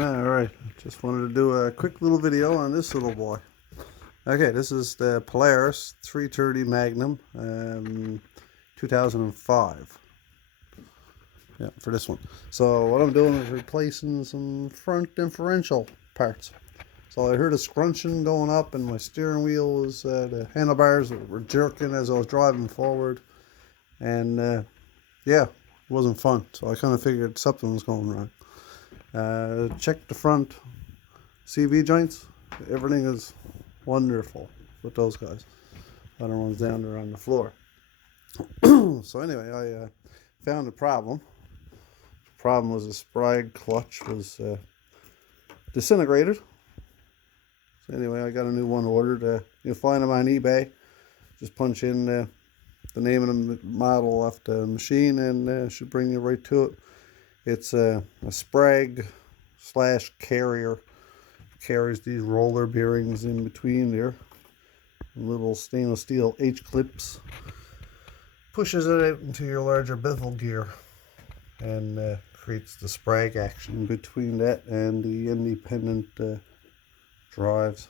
Alright, just wanted to do a quick little video on this little boy. Okay, this is the Polaris 330 Magnum 2005. Yeah, for this one. So what I'm doing is replacing some front differential parts. So I heard a scrunching going up and my steering wheel was, the handlebars were jerking as I was driving forward. And yeah, it wasn't fun. So I kind of figured something was going wrong. Check the front CV joints. Everything is wonderful with those guys. Other ones down there on the floor. So anyway, I found a problem. The problem was the Sprag clutch was disintegrated. So anyway, I got a new one ordered. You'll find them on eBay. Just punch in the name of the model off the machine and it should bring you right to it. It's a Sprag / carrier. Carries these roller bearings in between there. Little stainless steel H-clips. Pushes it out into your larger bevel gear. And creates the Sprag action between that and the independent drives.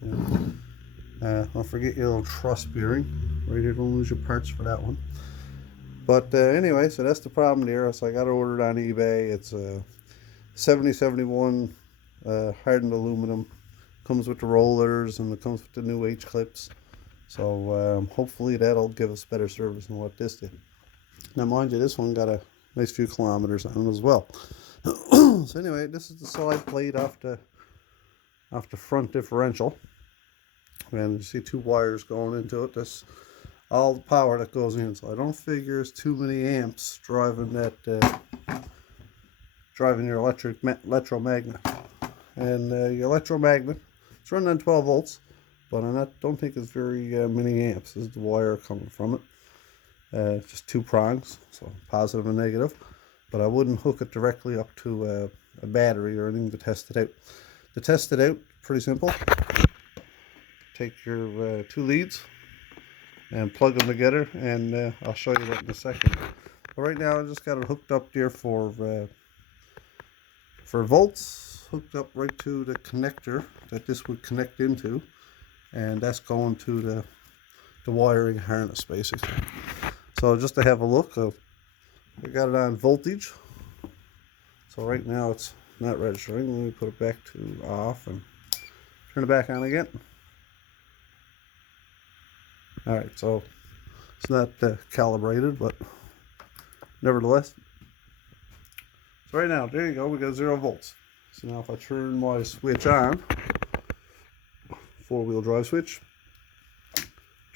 Don't forget your little truss bearing. Right here, don't lose your parts for that one. But anyway, so that's the problem there. So I got it ordered on eBay. It's a 7071 hardened aluminum. Comes with the rollers and it comes with the new H-clips. So hopefully that'll give us better service than what this did. Now mind you, this one got a nice few kilometers on it as well. So anyway, this is the side plate off the front differential. And you see two wires going into it. That's all the power that goes in. So I don't figure it's too many amps driving that driving your electromagnet. And your electromagnet, it's running on 12 volts, but I don't think it's very many amps. This is the wire coming from it. Just two prongs, so positive and negative. But I wouldn't hook it directly up to a battery or anything to test it out. To test it out, pretty simple. Take your two leads and plug them together, and I'll show you that in a second. But right now I just got it hooked up there for volts, hooked up right to the connector that this would connect into, and that's going to the wiring harness basically. So just to have a look, I got it on voltage. So right now it's not registering. Let me put it back to off and turn it back on again. Alright, so it's not calibrated, but nevertheless. So right now, there you go, we got 0 volts. So now if I turn my switch on, 4-wheel drive switch,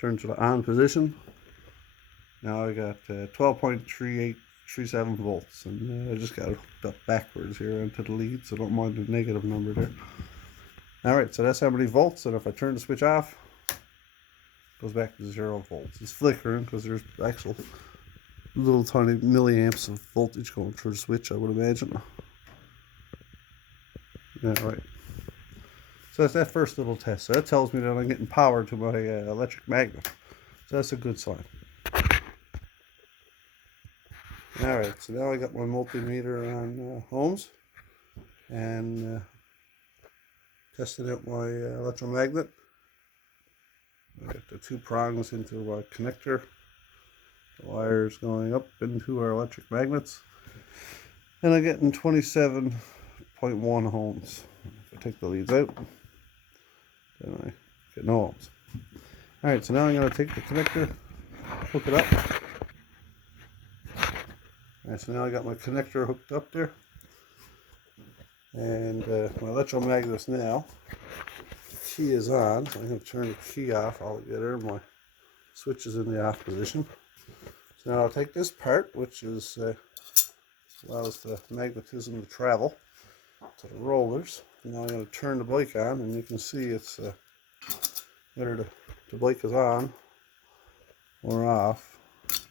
turn to the on position. Now I got 12.3837 volts, and I just got it hooked up backwards here into the lead, so don't mind the negative number there. Alright, so that's how many volts, and if I turn the switch off, goes back to 0 volts. It's flickering because there's actual little tiny milliamps of voltage going through the switch, I would imagine. Yeah, right. So that's that first little test. So that tells me that I'm getting power to my electric magnet. So that's a good sign. Alright, so now I got my multimeter on ohms and testing out my electromagnet. I got the two prongs into our connector, the wires going up into our electric magnets, and I'm getting 27.1 ohms. If I take the leads out, then I get no ohms. Alright, so now I'm going to take the connector, hook it up. Alright, so now I got my connector hooked up there, and my electromagnet's now. Key is on, so I'm going to turn the key off altogether. My switch is in the off position. So now I'll take this part, which is allows the magnetism to travel to the rollers. And now I'm going to turn the bike on, and you can see it's whether the bike is on or off,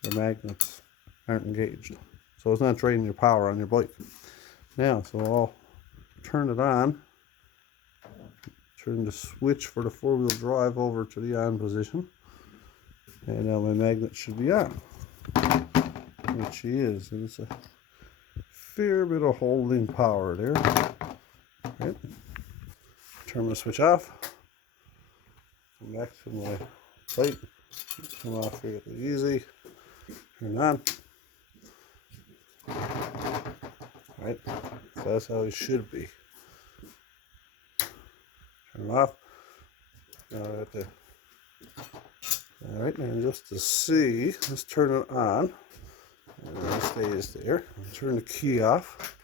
the magnets aren't engaged. So it's not draining your power on your bike. Now, so I'll turn it on. Turn the switch for the 4-wheel drive over to the on position, and now my magnet should be on, which she is. And it's a fair bit of holding power there. Alright. Turn the switch off. Come back to my plate. Come off really easy. Turn on. Alright. So that's how it should be. Turn it off. Now I have to. Alright, and just to see, let's turn it on. And it stays there. Turn the key off.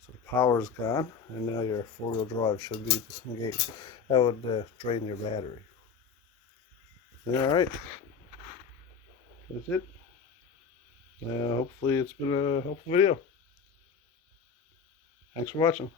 So the power's gone, and now your four-wheel drive should be disengaged. That would drain your battery. Alright. That's it. Hopefully it's been a helpful video. Thanks for watching.